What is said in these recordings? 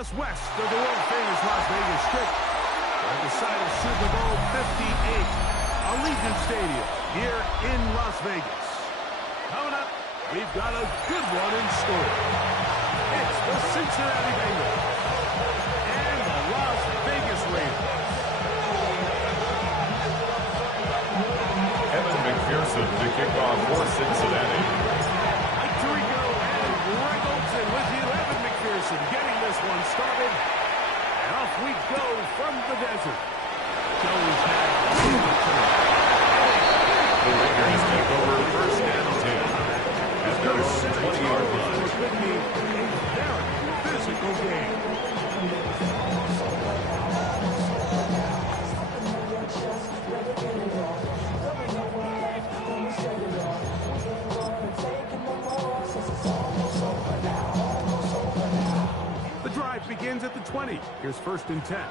just west of the world-famous Las Vegas Strip, at the site of Super Bowl 58, Allegiant Stadium here in Las Vegas. Coming up, we've got a good one in store. It's the Cincinnati Bengals and the Las Vegas Raiders. Evan McPherson to kick off for Cincinnati. Mike Tirico and Greg Olsen with you. Evan McPherson getting this one started. And off we go from the desert. Jones back. The Raiders take over first and 10 at their 20-yard line. It's going to be a very physical game. The drive begins at the 20. Here's first and 10. On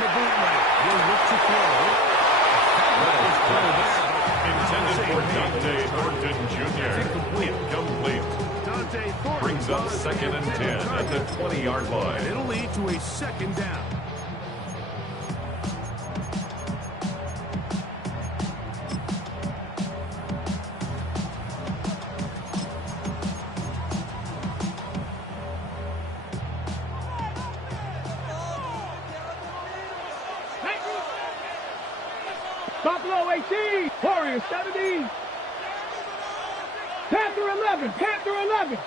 the bootleg, he'll look to throw. Intended for Dante Thornton Jr. Complete. Dante Thornton Brings up second and 10 at the 20-yard line. It'll lead to a second down. Buffalo 18, Warriors 17, Panther 11, Panther 11.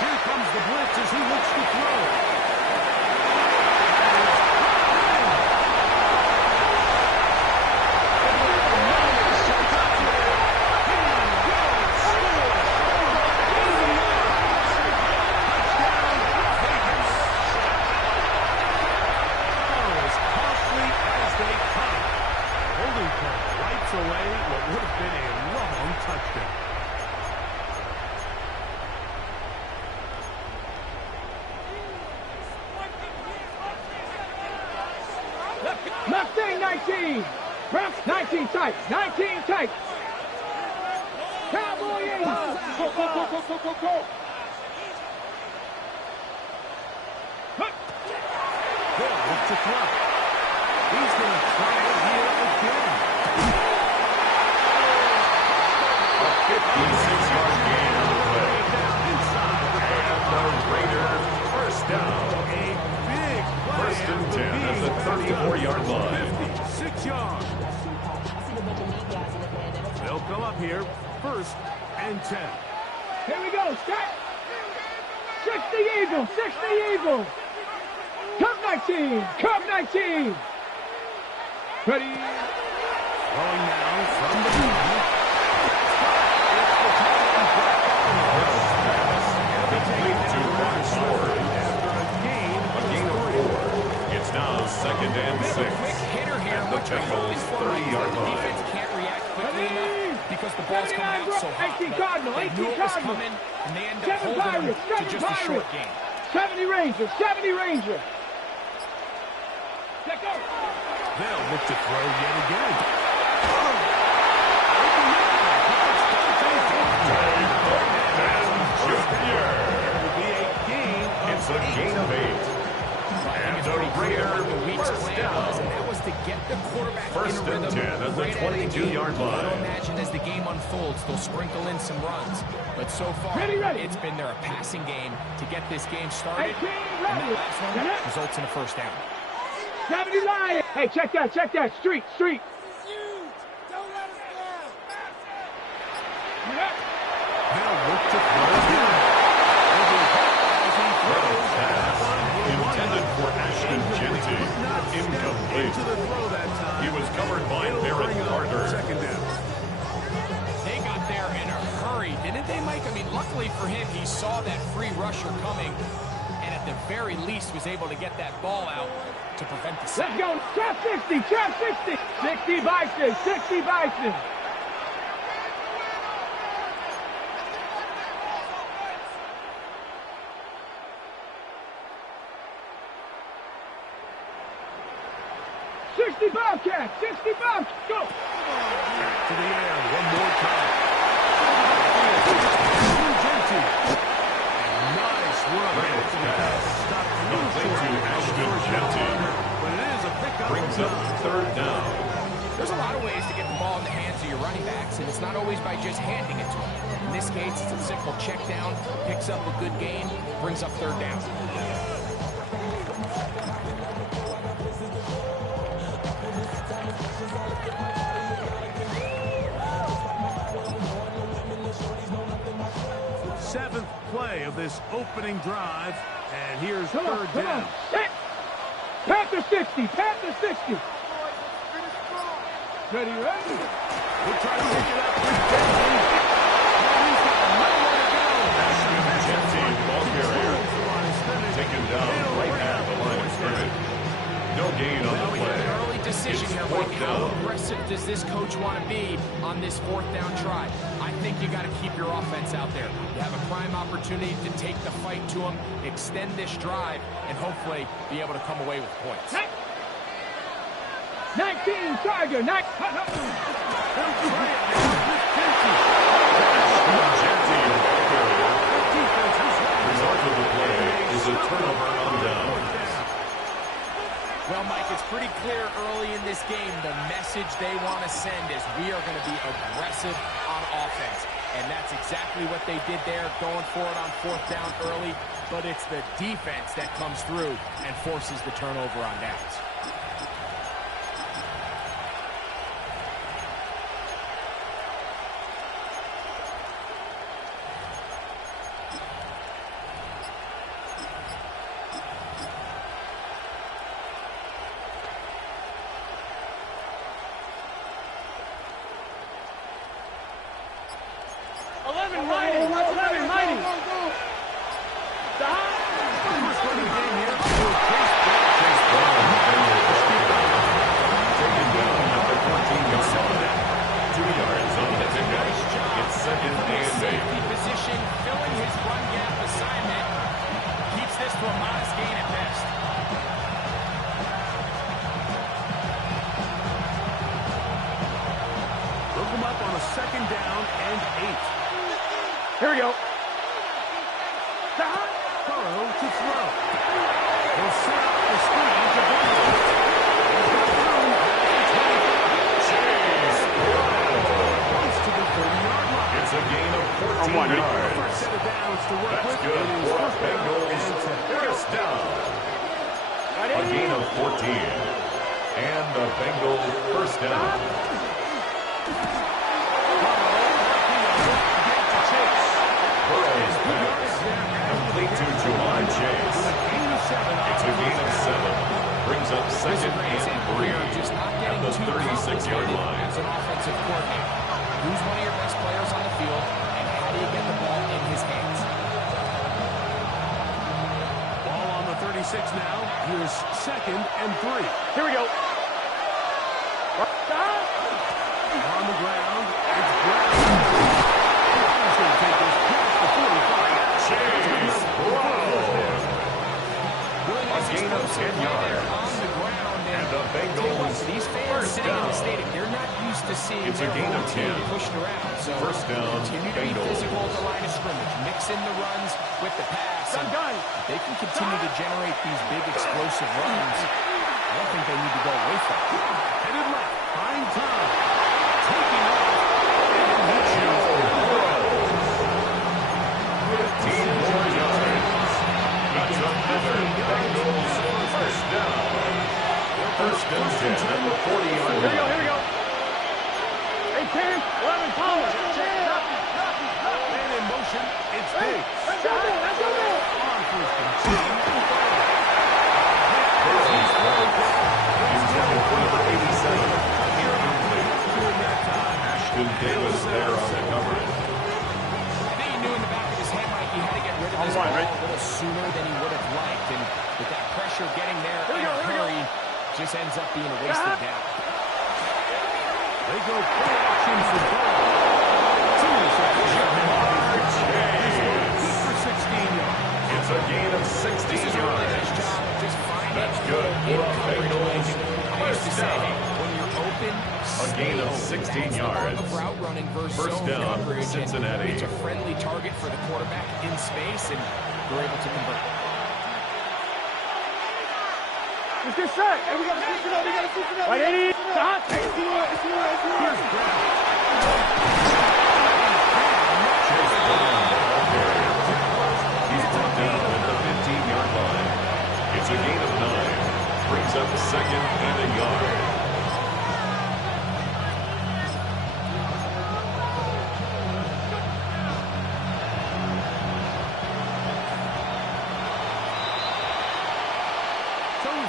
Here comes the blitz as he looks to throw. Away what would have been a long touchdown. Left thing 19. Ref 19 tight. 19 tight. Cowboy 80. Go, go, go, go, go, go, go. They'll look to throw. He's going to try it here again. 56-yard gain on the play. And the Raiders first down. A big play. First and 10 at the 34-yard line. 56 yards. They'll come up here first and 10. Here we go. Start. 60 Eagles. 60 Eagles. Cup 19. Cup 19. Ready. Throwing now from the boot. Now second and 6. Quick hitter here. And the Bengals 30-yard line. Defense can't react quickly enough because the ball's coming out so hot. 18 Cardinal, They 18 knew it was Cardinal. coming, and they end up 7 holding them Pirates, to just a short game. 70 Rangers, 70 Rangers. Let go. They'll look to throw yet again. It's a gain of 8. And the Raiders first down. And that was to get the quarterback First in a and rhythm 10 at the right out of 22-yard line. I imagine as the game unfolds, they'll sprinkle in some runs. But so far, Ready. it's been their passing game to get this game started. 18 And ready. that last one results in a first down. 70 Lions. Hey, check that. Street. They'll look to throw again. Intended for Ashton Genty. Incomplete. He was covered by Barrett Carter. Second down. They got there in a hurry, didn't they, Mike? I mean, luckily for him, he saw that free rusher coming, and at the very least was able to get that ball out to prevent the sack. Let's go. Trap 60. 60 Bison. 60 Bobcats, 60 Bobcats, go! To the air one more time. Nice run. Stop but it is a pickup. Brings up third down. There's a lot of ways to get the ball in the hands of your running backs, and it's not always by just handing it to them. In this case, it's a simple check down, picks up a good gain, brings up third down. Seventh play of this opening drive, and here's third down. Panther 60, Panther 60. Ready, ready? We'll try to pick it up with Bentley. He's got nowhere to go. Jersey ball carrier. Taken down right at the line of scrimmage. No gain on the play. An early decision here. How aggressive does this coach want to be on this fourth down try? I think you got to keep your offense out there. You have a prime opportunity to take the fight to them, extend this drive, and hopefully be able to come away with points. 19 Tiger, 19. Result of the play is a turnover on downs. Well, Mike, it's pretty clear early in this game the message they want to send is we are going to be aggressive on offense. And that's exactly what they did there, going for it on fourth down early. But it's the defense that comes through and forces the turnover on downs. Here we go. Burrow to throw. He'll set up the screen to Bangzzz. He's got room. Close to the 30-yard line. It's a gain of 14 yards. First set of downs to work That's with. good for Bengals. First down. A gain of 14. And the Bengals first down. Complete to Jamar Chase. It's a gain of 7. Brings up second and 3 at the 36-yard line. As an offensive coordinator, who's one of your best players on the field, and how do you get the ball in his hands? Ball on the 36 now. Here's second and 3. Here we go. On the ground. It's Brown. He's going to take this past the 45. Chase Brown. A gain of 10 yards. On the ground, And the Bengals these fans first sitting in the down. stadium, they're not used to seeing It's a their gain whole of team 10. pushed around. So First down, continue to be Bengals. physical at the line of scrimmage, mix in the runs with the pass. And Done. they can continue to generate these big explosive runs. I don't think they need to go away from it. Headed left. Find time. Taking off. And he Joe Burrow. 15 more yards. That's another Bengals first down. First and 10 at the 40-yard line. Here we go. 8, 10, 11, Palmer. Man in motion. It's Biggs. Let's go. On first and 10. Burrow's pass. Intended for number 87. Incomplete. Ashton Davis there on the coverage. I think he knew in the back of his head, Mike, he had to get rid of this ball a little sooner than he would have liked. And with that pressure getting there in a hurry, just ends up being a wasted down. They go play action for Burrow. To the second. For 16 yards. It's a gain of 16 This is really yards. nice job of just finding That's good for in a coverage. Bengals I used to first say, gain of 16 yards. Of route running versus First zone down, coverage, Cincinnati. It's a friendly target for the quarterback in space, and they're able to convert. It's good set. Hey, we got to switch it up. We got to switch it up. Right, Eddie. Stop. It's yours. It's yours. It's yours. Chase Brown, the ball carrier. He's brought down at the 15-yard line. It's a gain of 9. Brings up second and a yard.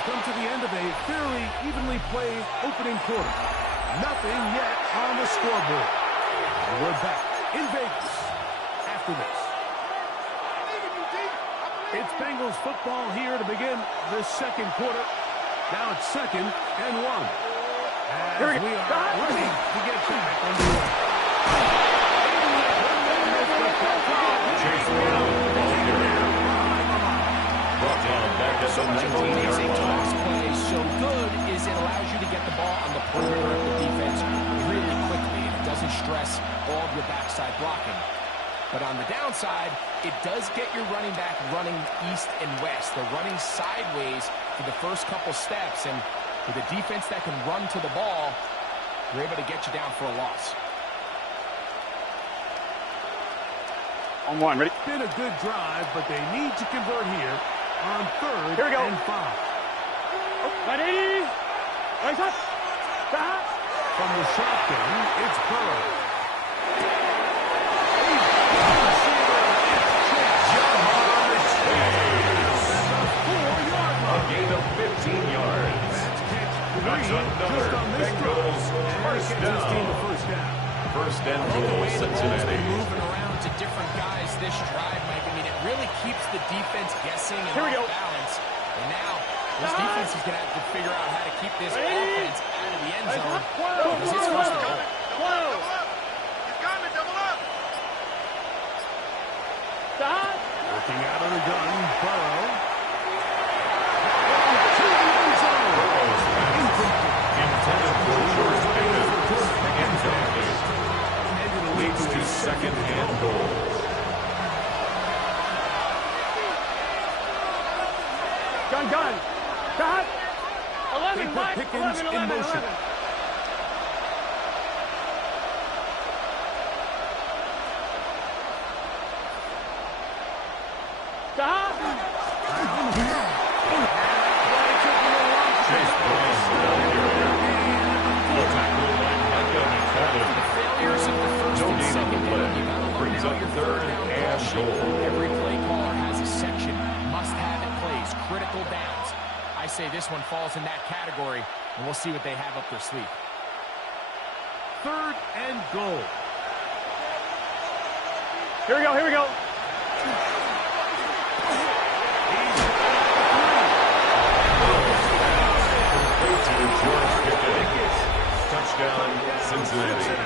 Come to the end of a fairly evenly played opening quarter. Nothing yet on the scoreboard. And we're back in Vegas after this. It's Bengals football here to begin the second quarter. Now it's 2nd and 1. As we are ready to get back underway. Chase Brown, ball carrier. Brought down back at the 19-yard line. So good is it allows you to get the ball on the perimeter of the defense really quickly, and it doesn't stress all of your backside blocking. But on the downside, it does get your running back running east and west. They're running sideways for the first couple steps, and with a defense that can run to the ball, they're able to get you down for a loss. On one, ready? Been a good drive, but they need to convert here on 3rd Here we go. and 5. Ready? Right up. Stop. From the shotgun, it's Burrow. A gain of 15 yards. That's another Bengals first down. First and goal, Cincinnati. Moving around to different guys this drive, Mike. I mean, it really keeps the defense guessing and off balance. And now, this defense is going to have to figure out how to keep this offense out of the end zone. Because it's first and goal. Stop. Working out of the gun, Burrow. Intended for George Pickens. Incomplete. And it leads to 2nd and goal. Gun. Stop. 11, They put Mike. Pickens 11, in motion. 11. Stop. Chase Brown, the ball carrier. The tackle by Micah McFadden. Failures of the first No and gain on second the down. play. You gotta learn Brings how up your 3rd down and call sheet. goal. Every play caller has a section. Must-have it plays. Critical downs. I say this one falls in that category, and we'll see what they have up their sleeve. 3rd and goal. Here we go. To George Pickens. Touchdown, Cincinnati.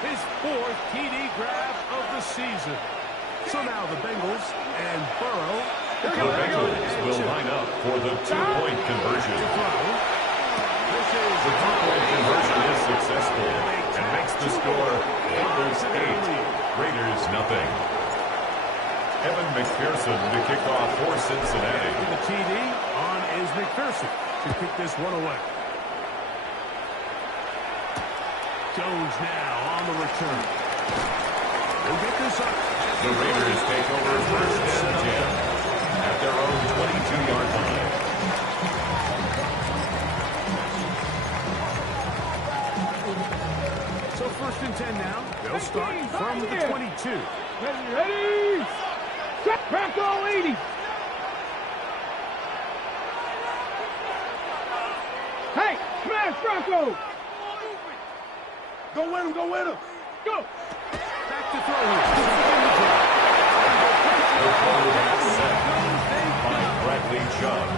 His 4th TD grab of the season. So now the Bengals and Burrow. The Bengals will line up for the 2-point conversion. The 2-point conversion is successful and makes the score Bengals 8, Raiders nothing. Evan McPherson to kick off for Cincinnati. The TD on is McPherson to kick this one away. Jones now on the return. We'll get this up. The Raiders take over 1st and 10 at their own 22-yard line. So 1st and 10 now. They'll start from the 22. Ready? Set. Franco 80. Hey, smash Franco. Go with him. Go. Back to throw here. The quarterback set by Bradley Chubb.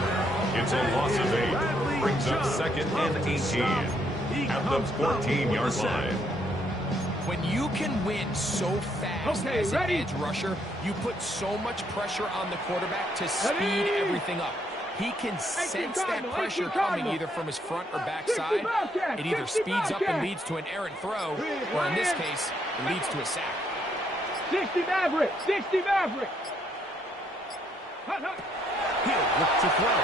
It's a loss of 8. Brings up 2nd and 18 at the 14-yard line. When you can win so fast as an ready? edge rusher, you put so much pressure on the quarterback to speed everything up. He can sense that pressure coming either from his front or back side. It either speeds up and leads to an errant throw, or in this case, it leads to a sack. 60 Maverick! 60 Maverick! He'll look to throw.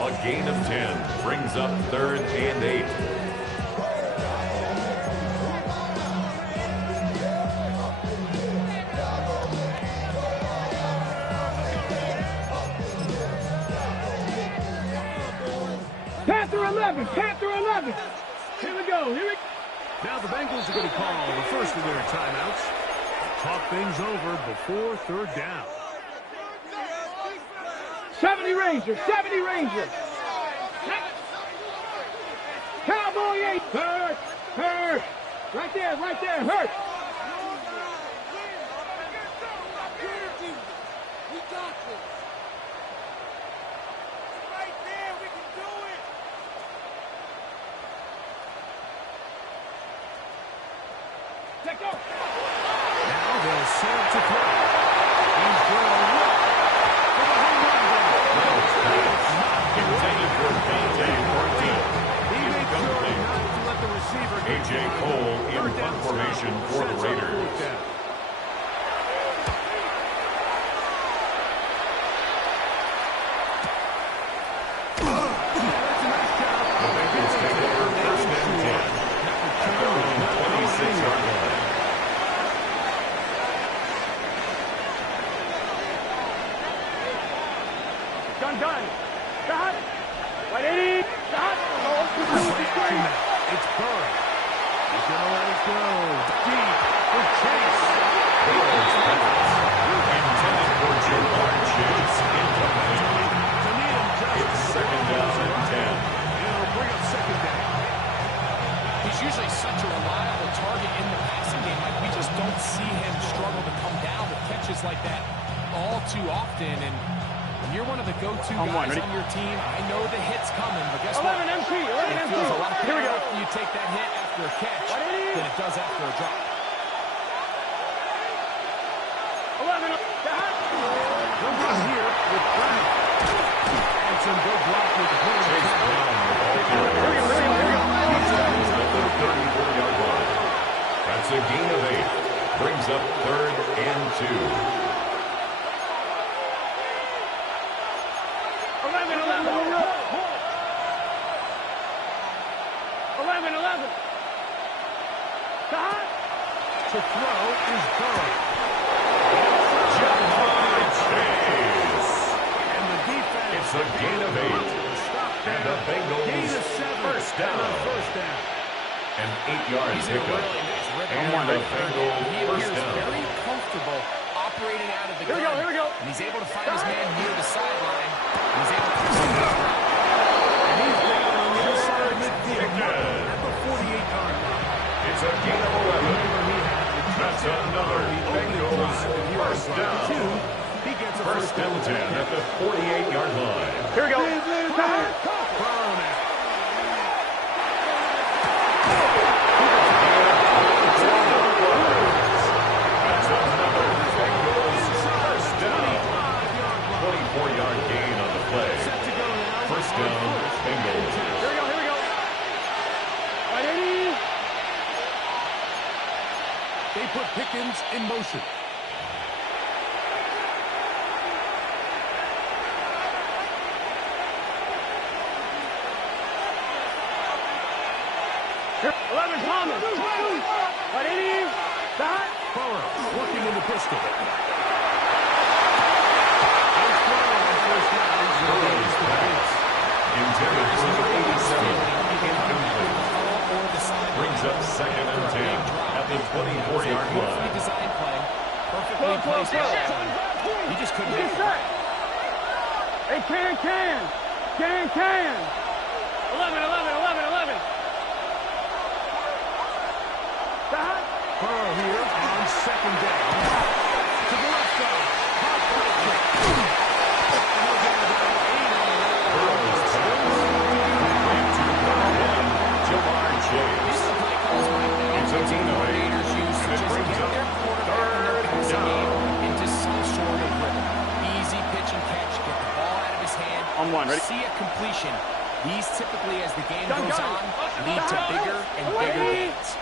A gain of 10 brings up 3rd and 8. Panther 11! Panther 11! Here we go! Here we go! Now the Bengals are going to call the first of their timeouts. Talk things over before 3rd down. 70 Rangers! 70 Rangers! Cowboy 8! Hurt! Hurt! Right there! Right there! Hurt! We got this! Right there! We can do it! Let go! Now they'll set up to throw. He's going to look for the home run ball. Intended for B.J. Martin. He made sure not to let the receiver get A.J. Cole in punt formation for the Raiders. The Bengals take over 1st and 10 at their own 26-yard line. Gun! Shot! 180! Shot! It's Burr. He's going to let it go. Deep for Chase. Bengals pass. Intended for Jamar Chase. Incomplete. It's 2nd down and 10. It'll bring up 2nd down. He's usually such a reliable target in the passing game. Like, we just don't see him struggle to come down with catches like that all too often. And when you're one of the go-to guys on your team, I know the hit's coming, but guess what? 11 MP! 11 It MP! feels a lot Here we better go! after you take that hit after a catch than it does after a drop. 11 shot! They'll run here with Brown. And some good block with the play. Chase Brown the ball carrier. He tackles at the 34-yard line. That's a gain of 8. Brings up 3rd and 2. 11. Shot! To throw is Burr. Jamar Chase. And the defense. It's a gain of 8. Stop And the Bengals gain of 7. first down. First down. An 8-yard He's in a pickup. really nice rhythm. And the Bengals He first appears down. very comfortable operating out of the gun. Here we go. And he's able to find his man near the sideline. And he's able to pursue the route. And he's down on the other side of midfield at the 48-yard line. It's a gain of 11. That's another Bengals first down. He gets a First and 10 at the 48-yard line. Here we go. Burn it. That's another Bengals first down. 24-yard gain on the play. First down, Bengals. Here we go. 180. They put Pickens in motion. Here, 11 Thomas. 180. Shot. Burrow working in the pistol. Burrow's pass. Intended for the 87. Incomplete. Brings up 2nd and 10 at the 24-yard Beautifully line. designed play. Perfectly placed ball. He just couldn't make it. Hey, can. 11. Shot. Burrow here on 2nd down. To the left side. Hot play kick. And they'll get about 8 on the Burrow's pass. Complete to number 1, Jamar Chase. completion, these typically, as the game goes on, lead to bigger and bigger gains.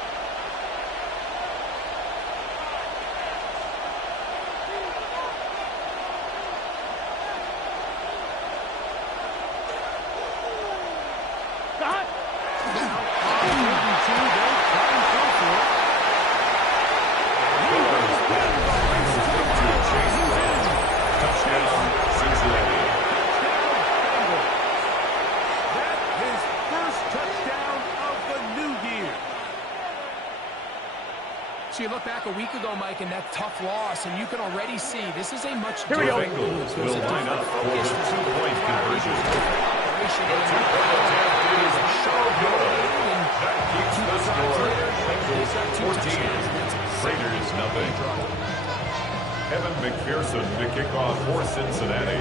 So you look back a week ago, Mike, and that tough loss, and you can already see this is a much The Bengals will line up for the 2-point conversion. The 2-point attempt is so good. That keeps the score. Bengals 14, Raiders nothing. Evan McPherson to kick off for Cincinnati.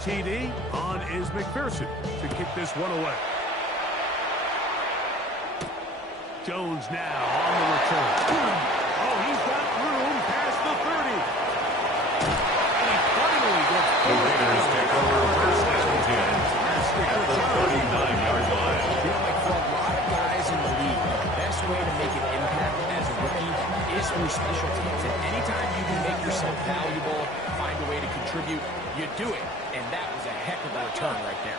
TD, on is McPherson to kick this one away. Jones now on the return. Oh, he's got room past the 30. And he finally gets the Raiders take over first and 10 at the 39-yard line. You know, like for a lot of guys in the league, the best way to make an impact as a rookie is through special teams. And anytime you can make yourself valuable, find a way to contribute, you do it. And that was a heck of a return right there.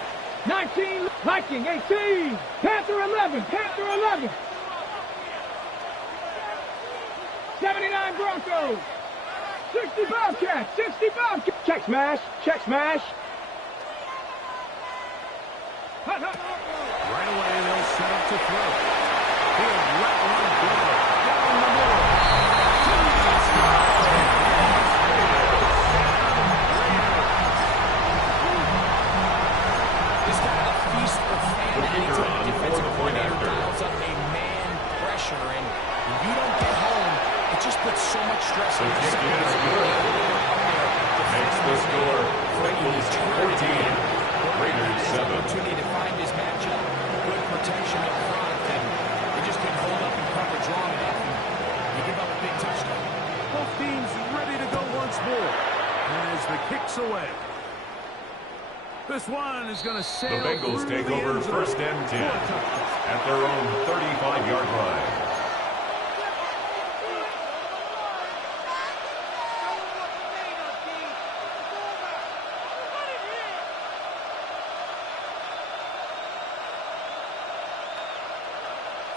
19, Viking 18, Panther 11, Panther 11. 79 Broncos, 60 Bobcats, 60 Bobcats. Check smash, check smash. Hut, hut. right away, they'll set up to throw. He'll let one go. Down the middle. Defensive coordinator dials up a man pressure, and when you don't get home, it just puts so much stress on the secondary. Makes the score. Bengals 14, Raiders 7. Opportunity to find his matchup, good protection up front, and they just couldn't hold up in coverage long enough, and you give up a big touchdown. Both teams ready to go once more as the kick's away. This one is going to sail. The Bengals take over first and 10 at their own 35-yard line.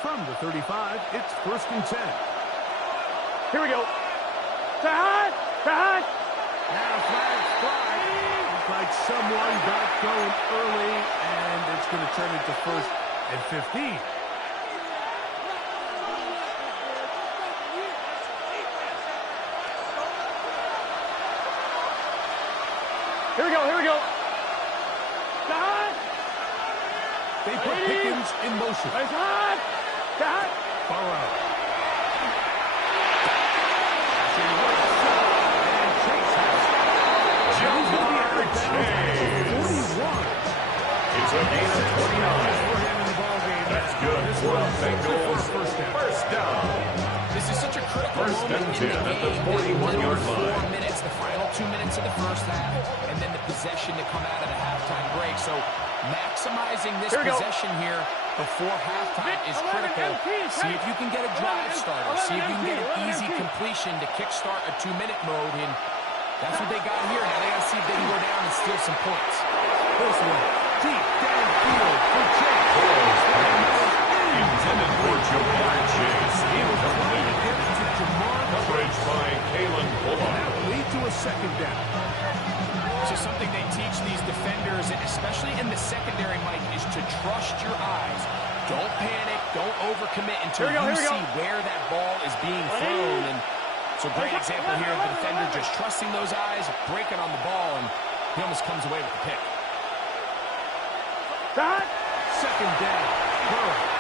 From the 35, it's first and 10. Here we go. Sahad! Sahad! Now flags fly. Looks like someone got going early, and it's going to turn into first and 15. Here we go, here we go. Sahad! They put Pickens in motion. Sahad! Sahad! Burrow. It's a gain of 29. That's good for the Bengals. First down. This is such a critical First moment and in 10 the at the game. 41-yard line. 4 minutes, the final 2 minutes of the first half, and then the possession to come out of the halftime break. So maximizing this possession here before halftime is critical. See if you can get a drive starter. See if you can get an easy completion to kickstart a 2-minute mode. And that's what they got here. Now they got to see if they can go down and steal some points. This one, deep downfield for Chase. Intended for Jamar Chase. Incomplete. Get it to Jamar. Coverage by Kalen Bullock. That will lead to a second down. So something they teach these defenders, especially in the secondary, Mike, is to trust your eyes. Don't panic. Don't overcommit until you see where that ball is being thrown. And so great example here of the defender just trusting those eyes, breaking on the ball, and he almost comes away with the pick. Second down. Burrow.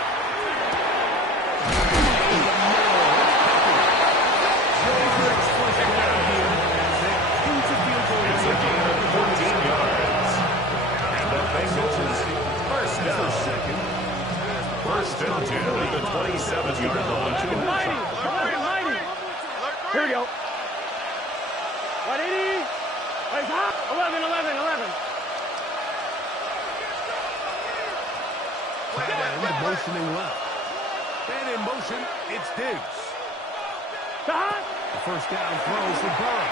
It's a gain of 14 yards. And the Bengals first down. First and yards on the 2 Mighty. Mighty. Here we go. 180. Plays hot. 11. And motioning left. And in motion, it's Diggs. The first down throw for Burrow.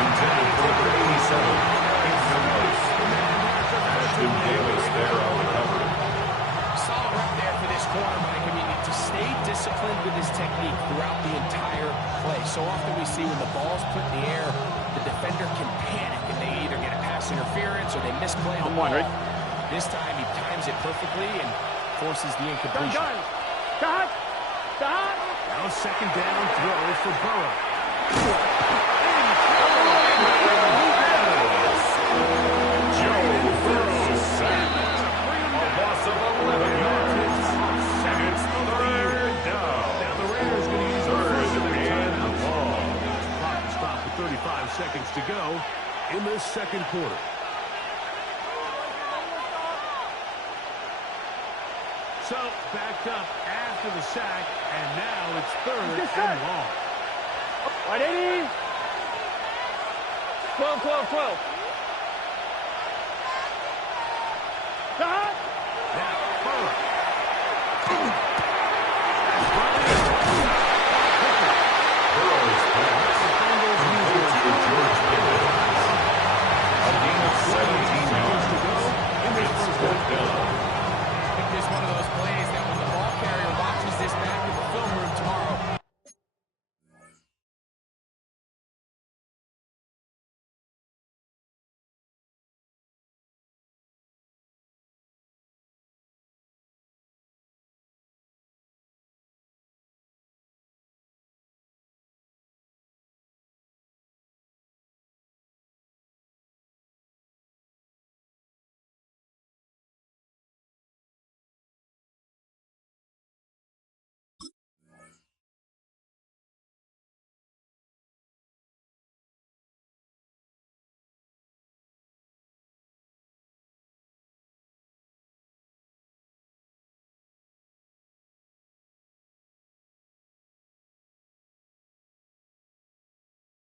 Intended for number 87. Ashton Davis there on the cover. Solid rep there for this corner, Mike. I mean, to stay disciplined with his technique throughout the entire play. So often we see when the ball's put in the air, the defender can panic and they either get a pass interference or they misplay the ball. This time he times it perfectly and forces the incompletion. Now second down throw for Burrow. Joe Burrow sacked. A loss of 11 yards. And it's third down. Now the Raiders going to use a first and long. clock to stop with 35 seconds to go in this second quarter. So, backed up after the sack, and now it's third and long. 180. 12. Now, Burrow. Burrow's pass. George Pickens. A gain of 17 yards to go. It's fourth down. I think this is one of those plays that when the ball carrier watches this back in the film room tomorrow,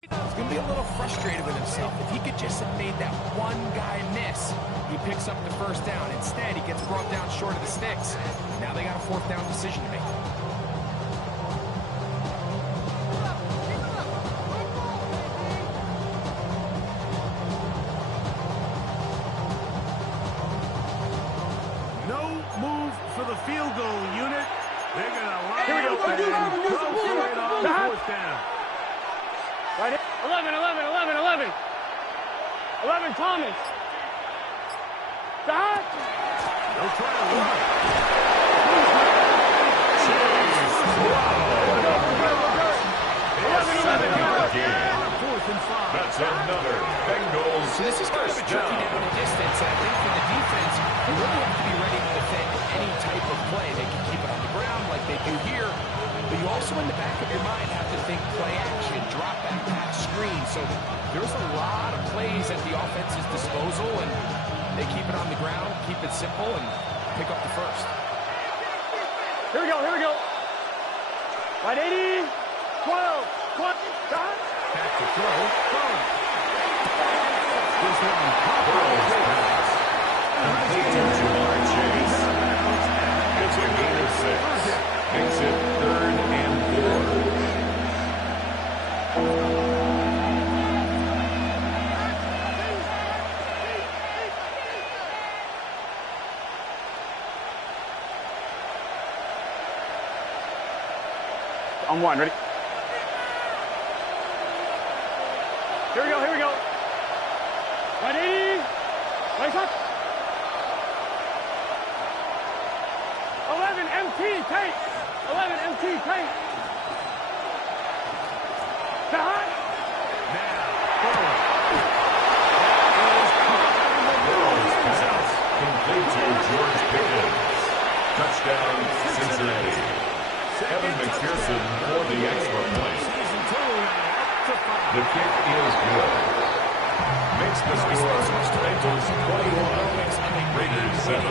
he's going to be a little frustrated with himself. If he could just have made that one guy miss, he picks up the first down. Instead, he gets brought down short of the sticks. Now they got a fourth down decision to make. No move for the field goal unit. They're going to line up and go for it on fourth down. 11, Thomas. Stop. They'll try to run. That's another Bengals. So this is kind of a tricky down and distance. I think for the defense, you really have to be ready to defend any type of play. They can keep it on the ground like they do here, but you also in the back of your mind have to think play action, drop back, pass, screen. So there's a lot of plays at the offense's disposal, and they keep it on the ground, keep it simple, and pick up the first. Here we go. 180. 12. Stop. Back to throw. This one. Burrow's pass. Complete to Jamar Chase. It's a gain of 6. Makes it 3rd and 4. On one, ready? Here we go. 180. Place up. 11 MT tape. 11 MT tape. Stop. Complete to George Pickens. Touchdown, Cincinnati. Evan McPherson for the extra point. The kick is good. Makes the score Bengals 21, Raiders 7.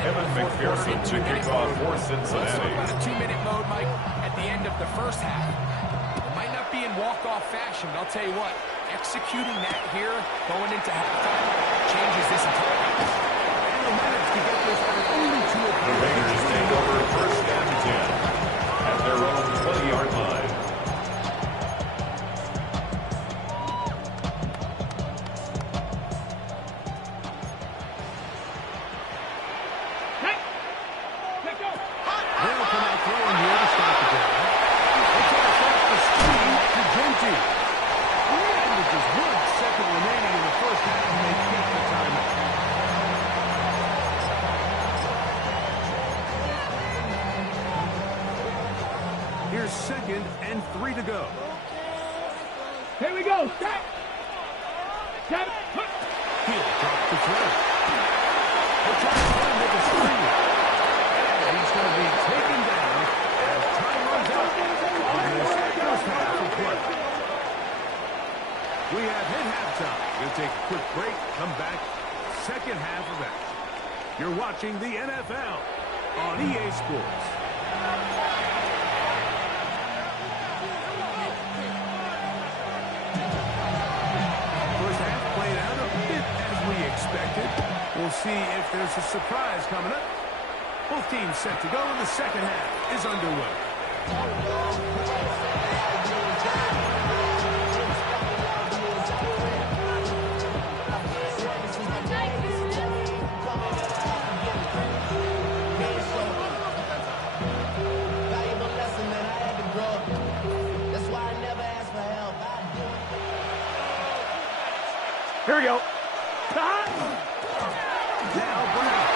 Evan McPherson to kick off for Cincinnati. Let's talk about a 2-minute mode, Mike, at the end of the first half. It might not be in walk-off fashion, but I'll tell you what, executing that here, going into halftime, changes this entire game. And they managed to get this one only to a The Raiders take over first and 10 at their own 20-yard line. They'll come out throwing here to start the drive. They toss off the screen to Genty. And with just 1 second remaining in the first half, they get the timeout. Here's 2nd and 3 to go. Here we go. Set. Set. He'll drop the throw. He'll try to run with the screen. And he's going to be taken down as time runs out on this first half of play. We have hit halftime. We'll take a quick break, come back, second half of action. You're watching the NFL on EA Sports. First half played out a bit as we expected. We'll see if there's a surprise coming up. Both teams set to go, and the second half is underway. Valuable lesson that I had to grow. That's why I never asked for help. Here we go. Now Brown.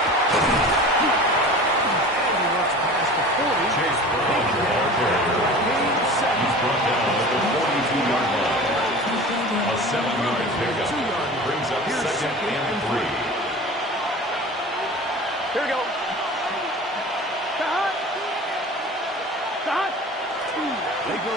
And he looks past the 40. Chase Brown, the ball carrier. He's brought down at the 42-yard line. A 7-yard pickup brings up 2nd and 3. Here we go. They go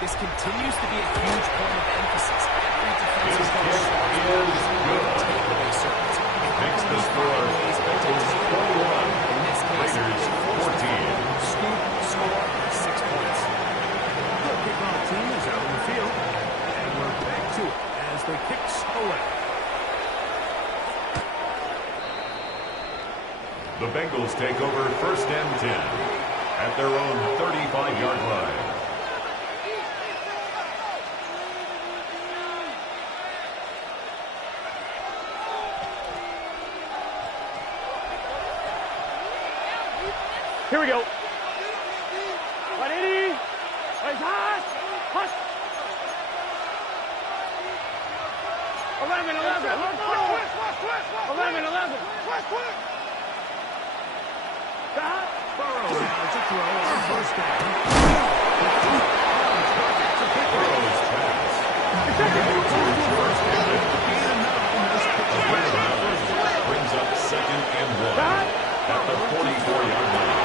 this continues to be a huge point of emphasis. Every defensive His coach kick is good. takeaway service. Makes the score Bengals 21, In this case, Raiders 14. scoop, score, 6 points. The kickoff team is out on the field, and we're back to it as the kicks away. The Bengals take over first and 10 at their own 35-yard line. Here we go. 180. Hot. 11. 11. Burrow now to throw on first down. Burrow's pass. Brings up 2nd and 1 at the 44-yard line.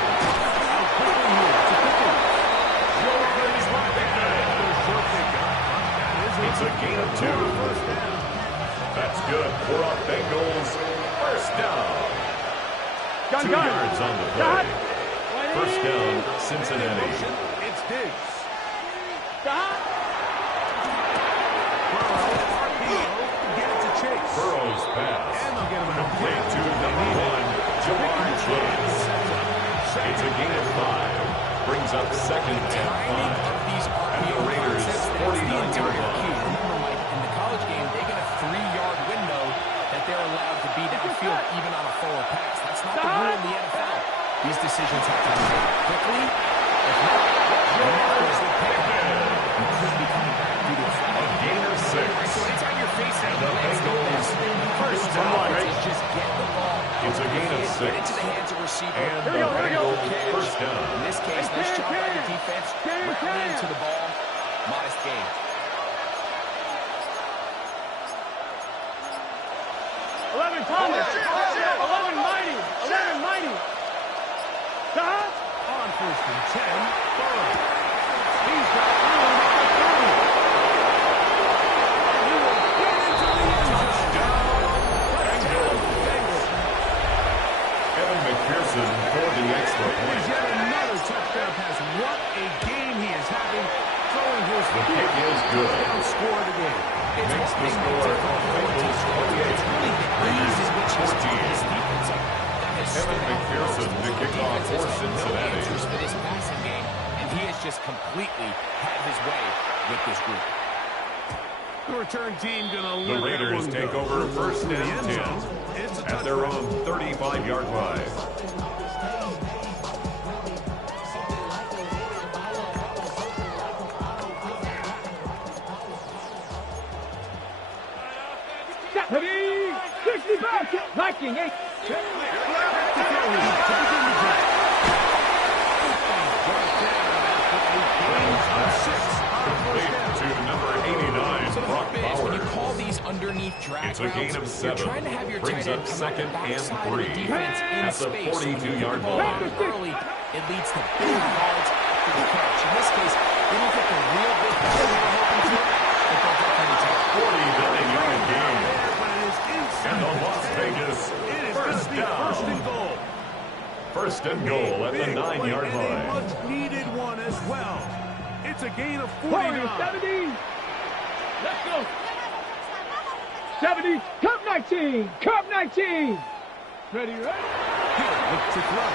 It's a gain of 2. That's good for a Bengals first down. 2 yards on the play. First down, Cincinnati. It's Diggs. Burrow's pass. Complete to number 1, Jamar Chase. It's a gain of 5. Brings up 2nd and 5. And the Raiders 49-yard line. Remember, Mike, in the college game, they get a 3-yard window that they're allowed to be downfield even on a forward pass. That's not the rule in the NFL. These decisions have to be made quickly. If not, you could be coming back due to a flag. A gain of 6. So anytime you're facing And the Bengals first down. 6. Get into the hands of receiver. And the Bengals first down. In this case, nice job by the defense. Rallying to the ball. Modest gain. Thomas. 11 mighty. 11 mighty. On first and 10, Burrow. He's got room at the 30. He will get into the end zone. Touchdown, Bengals. Evan McPherson for the extra point. He's yet another touchdown pass. What a game he is having. Throwing his The kick is good. outscore the game. Makes the score Bengals 28. It's really the ease in which he's taken his defense up. Evan McPherson to kick off for Cincinnati. For this passing game, and he has just completely had his way with this group. The return team gonna The let Raiders take over first and 10 at their own 35-yard line. Heavy. 60 back. Viking 8. To number 89, So the Brock hope is when you Bowers. call these underneath drag It's a gain of routes, you're 7. trying to have your Brings tight end up come second out the and backside of the 3 defense in at the space. So when you 42-yard get the ball line. out early, it leads to big yards after the catch. In this case, they don't get the real big play they were hoping for, but they'll definitely take it. 40-yard game. But it is inside. And the Las Vegas It is first gonna be first down. and goal. First and goal at the Big 9-yard play and a line. much-needed one as well. It's a gain of Warriors 49. 70. Let's go. 70. Cup 19. Cup 19. Ready, ready? He'll look to throw.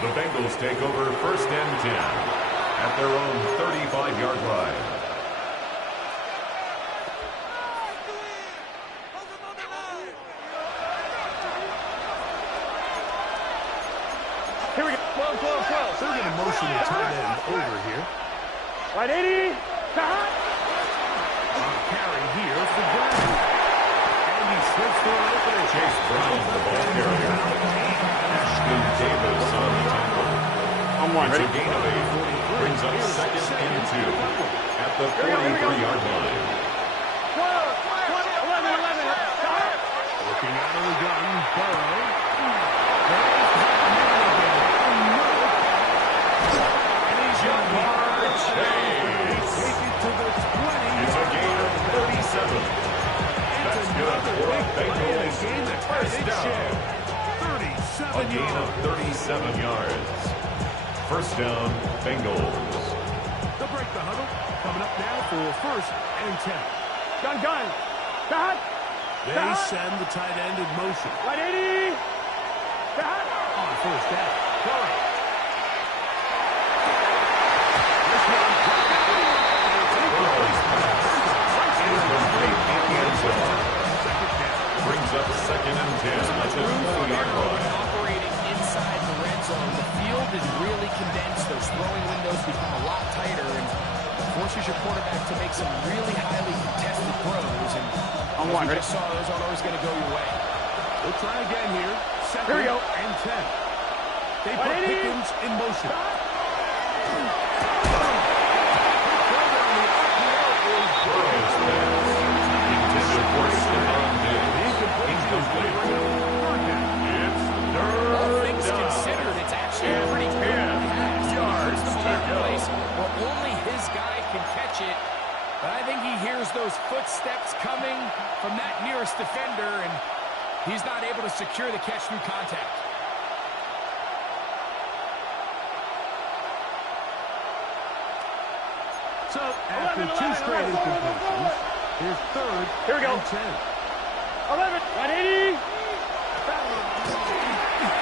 The Bengals take over first and 10 at their own 35-yard line. Here we go. 12, 12, 12. They're going to motion the tight end over here. Right, 80. Carry here for Brown. And he slips for an opening. Chase Brown, the ball carrier. Ashley Davis on the tackle. It's a gain of 8. Brings up second and 2 at the 43-yard line. 11, 11. Looking out of the gun, Burrow. And he's got Chase. Take it to the 20. It's a gain of 37. That's good for a Bengals first down. 37 A gain of 37 yards. First down, Bengals. They'll break the huddle. Coming up now for first and 10. Gun. Stop. They send the tight end in motion. Right, 80. Stop. On first down. Burrow. Burrow's pass is complete in the end zone. Brings up second and 10 at the 4-yard line. Operating inside the red zone, the field is really condensed. Those throwing windows become a lot tighter and forces your quarterback to make some really highly contested throws. And as we just saw, those aren't always going to go your way. We'll try again here. Second Here we go. and 10. They put Pickens in motion. Burrow's pass intended for Stephon Diggs. Incomplete. It's All things third down. considered, it's actually a pretty good pass. He puts the ball in a place where only his guy can catch it. But I think he hears those footsteps coming from that nearest defender, and he's not able to secure the catch through contact. So, after two straight incompletions, here's third Here we go. and 10. 11. Ready? They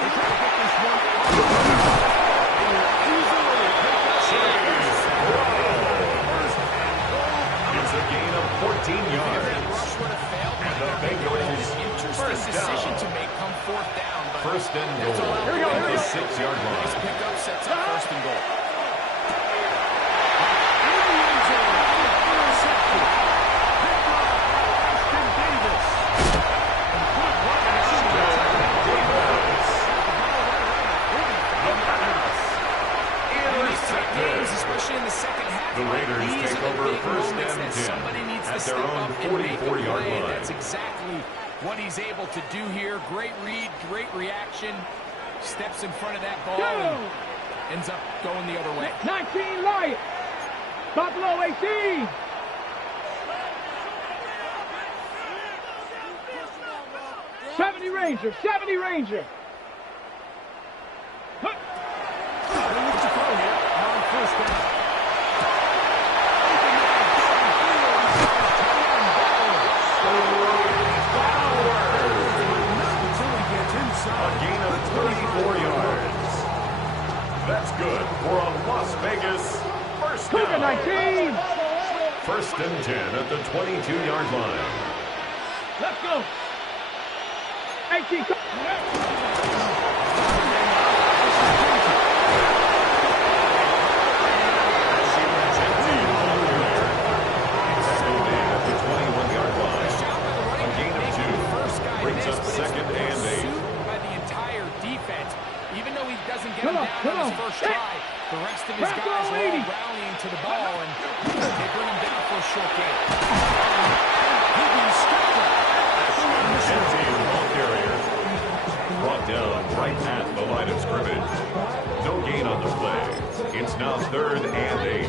try to get this one off the ground. They will easily pick up first and goal. It's a gain of 14 yards. That rush would have failed, And the but I think it would have been an Bengals interesting first decision down. to make come fourth down. But First and that's goal. allowed Here we go, to here we The go. 6-yard Nice line. pickup, sets up first and goal. In the end zone, intercepted. Picked off Ashton Davis. And good running on the Games, especially in the second half. The Raiders These take are the over big first moments and that 10 somebody needs at to their step own up and make a 44-yard play. line. That's exactly what he's able to do here. Great read, great reaction. Steps in front of that ball and ends up going the other way. 19 Lions. Buffalo 18. '70 Ranger. 70 Ranger. They look to throw here on first down. A gain of 34 yards. That's good for a Las Vegas first Cougar down. 19. First and 10 at the 22-yard line. Let's go. 18. Second in at the 21-yard line. Shot by the running A gain back, of making 2. the first guy Brings miss, up but it's second the and 8. pursuit by the entire defense. Even though he doesn't get him Come on, down come on his on. first try, the rest of his Back guys row, are all 80. rallying to the ball, and they bring him down for a short gain. Empty ball carrier. Brought down right at the line of scrimmage. No gain on the play. It's now third and 8.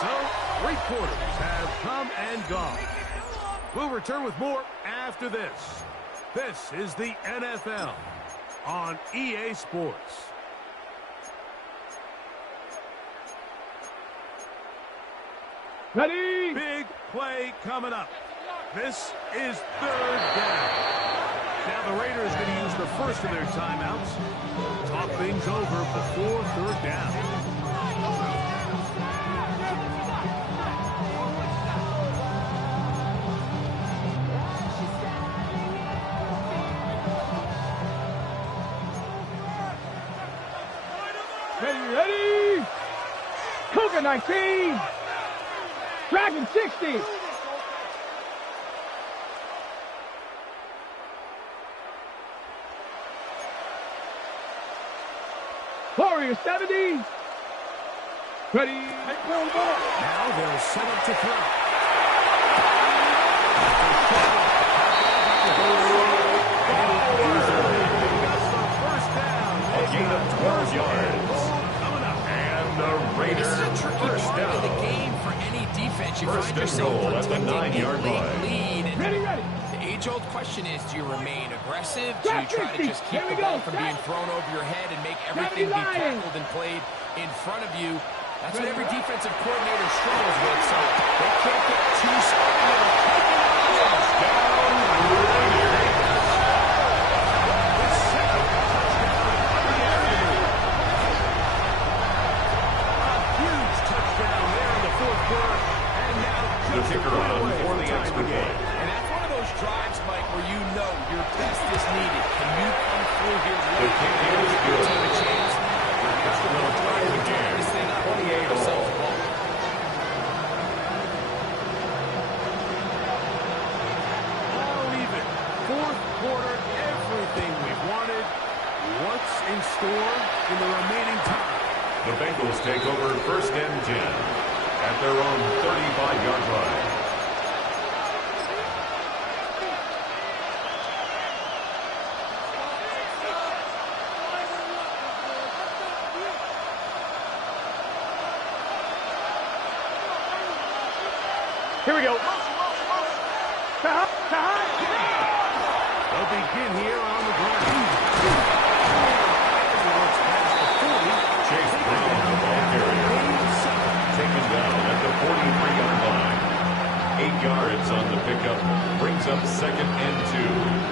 So, 3 quarters have come and gone. We'll return with more after this. This is the NFL on EA Sports. Ready? Big play coming up. This is third down. Now the Raiders going to use the first of their timeouts. Talk things over before third down. Ready? Cougar 19. Dragon 60. Warrior 70. Ready? Now they'll set up to throw. First down. A gain of 12 yards. Coming up. And the This is a Raiders tricky first part of the down. game for any defense. You First find and yourself goal at the protecting a 9-yard late line. lead. And Ready, ready. the age-old question is, do you remain aggressive? Do you try to just keep Here we the ball go. from being thrown over your head and make everything be Lions. tackled and played in front of you? That's what every defensive coordinator struggles with, so they can't get too Huge touchdown there in the fourth quarter. And now The kicker on away for the from extra tying the point. game. And that's one of those drives, Mike, where you know your best is needed. Can you come through here The really kick quickly is to give your good. team a chance? That's going to tie the game. This thing up and 28 get ourselves all. a ball. All even. Fourth quarter, everything we've wanted. What's in store in the remaining time? The Bengals take over first and 10 at their own 35-yard line. Here we go. Sahai. 8 yards on the pickup. Brings up 2nd and 2.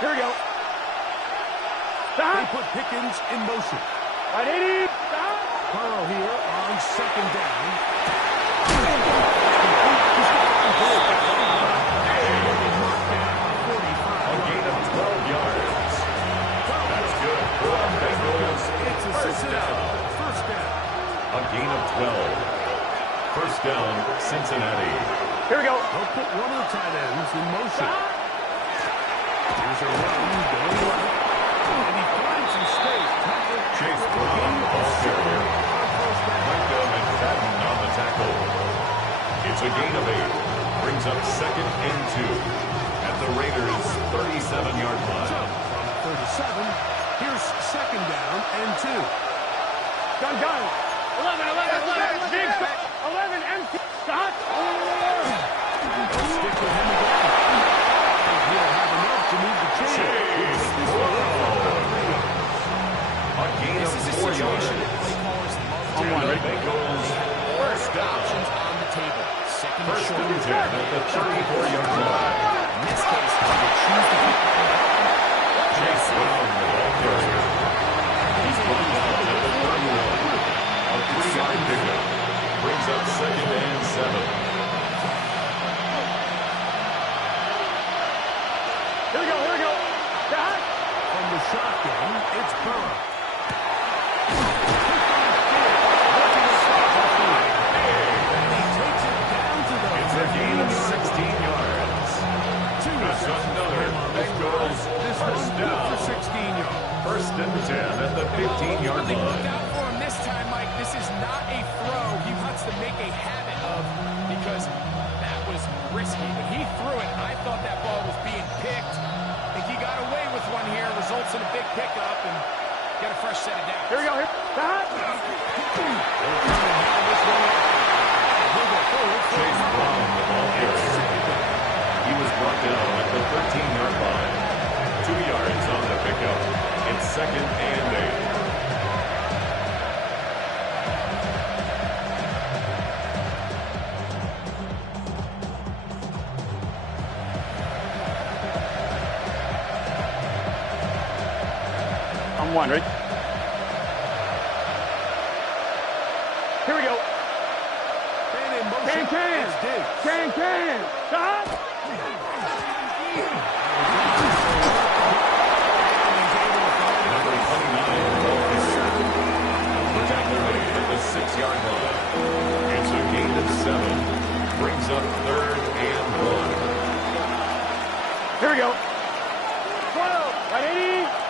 Here we go. They put Pickens in motion. Right, 80. Burrow here on 2nd down. A gain of 12 yards. That's good for the Bengals. It's a Cincinnati first down. A gain of 12. First down, Cincinnati. Here we go. They'll put one of the tight ends in motion. Here's a run going left. And he finds some space. Chase Brown, the ball carrier. Micah McFadden on the tackle. It's a gain of 8. Brings up 2nd and 2. At the Raiders' 37-yard line. So, from 37, here's 2nd down and 2. Gun. 11. Big 11 empty. Stop. Stick with him again. He'll have enough to move the chain. Chase Brown. A gain of 4 yards. The Bengals first down. Options on the table. Second and First short. and 10 at the 34-yard line. In this case, they choose to keep Chase Brown, the ball carrier. He's brought down at the 31. A 3-yard pickup. Brings up 2nd and 7. Here we go. Stop. From the shotgun, it's Burrow. It's a gain of 16 yards. That's another Bengals first down. For 16 yards. First and 10 at the 15-yard Look line. out for him this time, Mike. This is not a throw he wants to make a habit of because that was risky. When he threw it, I thought that ball was being picked. I think he got away with one here. Results in a big pickup and get a fresh set of downs. Here we go. Stop. Chase Brown, the ball carrier. He was brought down at the 13-yard line. 2 yards on the pickup. It's 2nd and 8. I'm wondering. Here we go. And in motion, Can. it's Diggs. Can. Stop. Number 29, ball carrier. The tackle made at the 6-yard line. It's a gain of 7. Brings up 3rd and 1. Here we go. 12. Right, 80.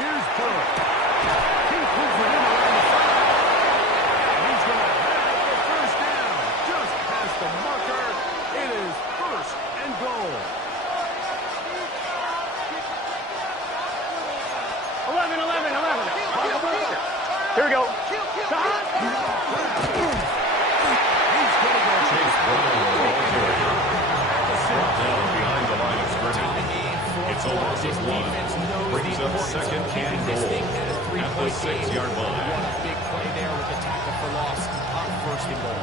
Here's Burrow. He pulls it in around the 5. He's going to have the first down. Just past the marker. It is 1st and goal. 11. Here we go. Stop. He's going to go. Chase Brown, the ball carrier. Brought down behind the line of scrimmage. It's a loss of 1. Brings up 2nd and goal at the 6-yard line. What a big play there with the tackle for loss on 1st and goal.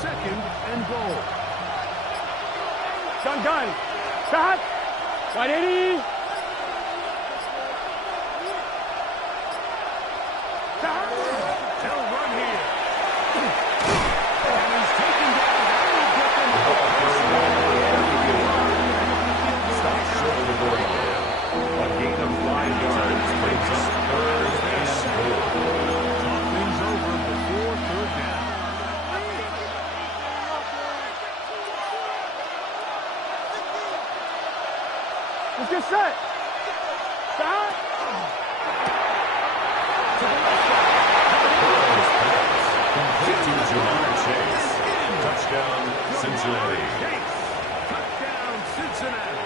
Second and goal. Gun. Stop. Right, 80. Stop. They'll run here. And he's taken down. That'll get them Stop short of the goal line. A gain of 5 yards brings up 3rd and goal. Talk things over before 3rd down. It's just set. Stop. Complete to Jamar Chase. Touchdown, Cincinnati. Touchdown, Cincinnati.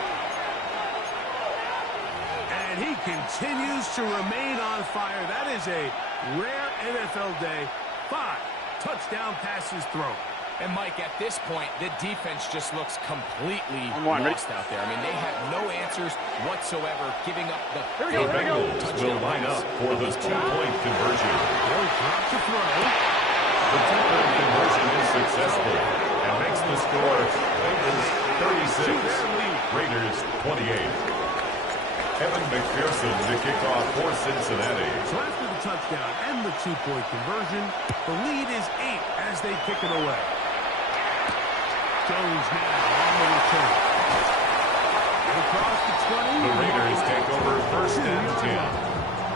And he continues to remain on fire. That is a rare NFL day. 5 touchdown passes thrown. And, Mike, at this point, the defense just looks completely lost out there. I mean, they have no answers whatsoever, giving up the Bengals will line up for the 2-point conversion. The 2-point conversion is successful and makes the score Bengals 36, Raiders 28. Evan McPherson to kick off for Cincinnati. So after the touchdown and the 2-point conversion, the lead is 8 as they kick it away. Jones now on the return. Across the 20. The Raiders take over 1st and 10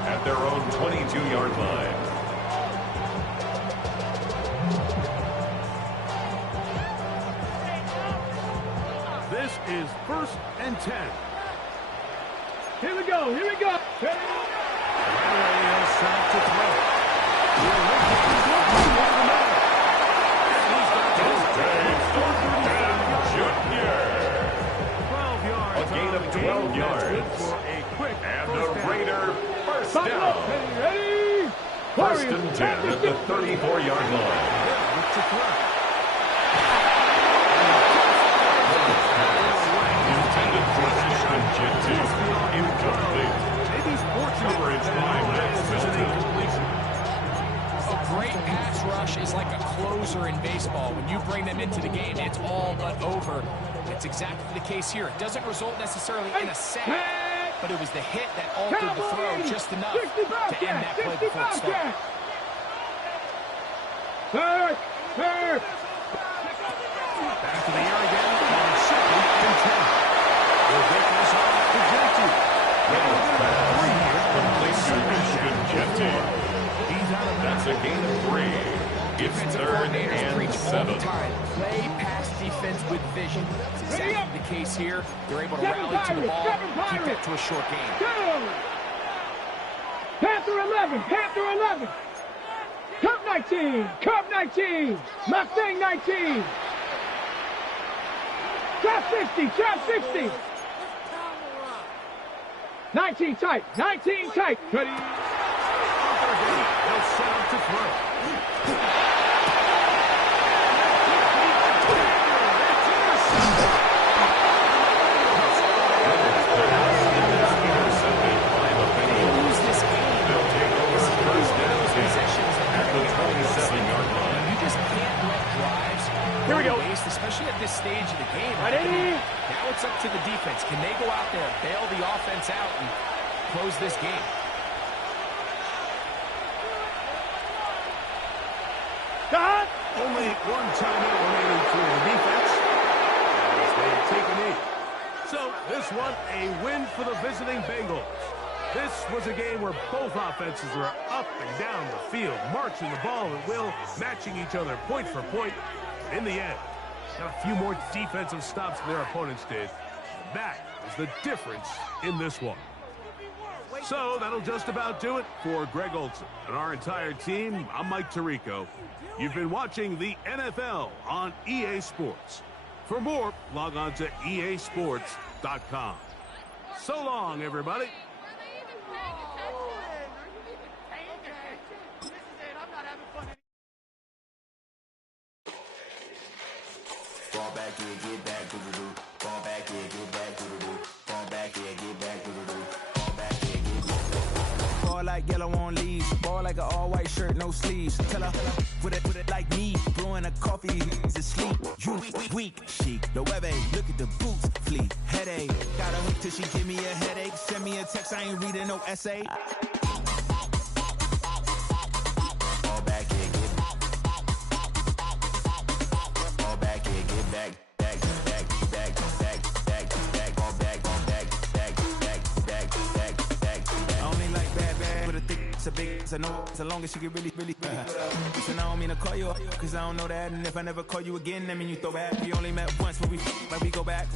at their own 22-yard line. This is 1st and 10. Here we go. Here we go. Right away, he'll set up to throw. He'll make it. He's looking for the middle. And he's got A gain of 12 yards. For a quick And the first down. Raider first down. Ready? 1st and 10 at the 34-yard line. With the throw. Intended for Ashton Genty. Incomplete. Maybe he's fortunate. Coverage by Max Milton. A great pass rush is like a closer in baseball. When you bring them into the game, it's all but over. It's exactly the case here. It doesn't result necessarily in a sack, but it was the hit that altered the throw just enough to end that play before it started. Third. Back to the air again on 2nd and 10. We'll get this off to Genty. Complete to Ashton Genty. That's a gain of 3. It's Defensive 3rd coordinators and preach all 7. the time. Play pass defense with vision. That's exactly the case here. They're able to rally to the ball, keep it to a short game. Panther 11. Panther 11. Cub 19. Cub 19. Mustang 19. Trap 60. Trap 60. 19 tight. 19 tight. Ready? He'll set up to throw. Here we go. Especially at this stage of the game. Ready? Now it's up to the defense. Can they go out there, bail the offense out, and close this game? Stop. Only one timeout remaining for the defense as they take a knee. So this one, a win for the visiting Bengals. This was a game where both offenses were up and down the field, marching the ball at will, matching each other point for point. In the end, got a few more defensive stops than their opponents did. That is the difference in this one. So that'll just about do it for Greg Olson and our entire team. I'm Mike Tirico. You've been watching the NFL on EA Sports. For more, log on to easports.com. So long, everybody. Fall back here, get back, doo-doo-doo. Fall back here, get back, doo-doo-doo. Fall back here, get back, doo-doo-doo. Fall back here, get back. Fall like yellow on leaves. Ball like an all-white shirt, no sleeves. Tell her, put it like me. Blowing a coffee, he's asleep. You weak, chic. The web look at the boots, fleet. Headache. Gotta wait till she give me a headache. Send me a text, I ain't reading no essay. Fall back here, get back. Fall back here, get back. It's a big, it's a no, so long as she get really. Listen, I don't mean to call you up, cause I don't know that. And if I never call you again, that mean you throw back. We only met once, but we go back.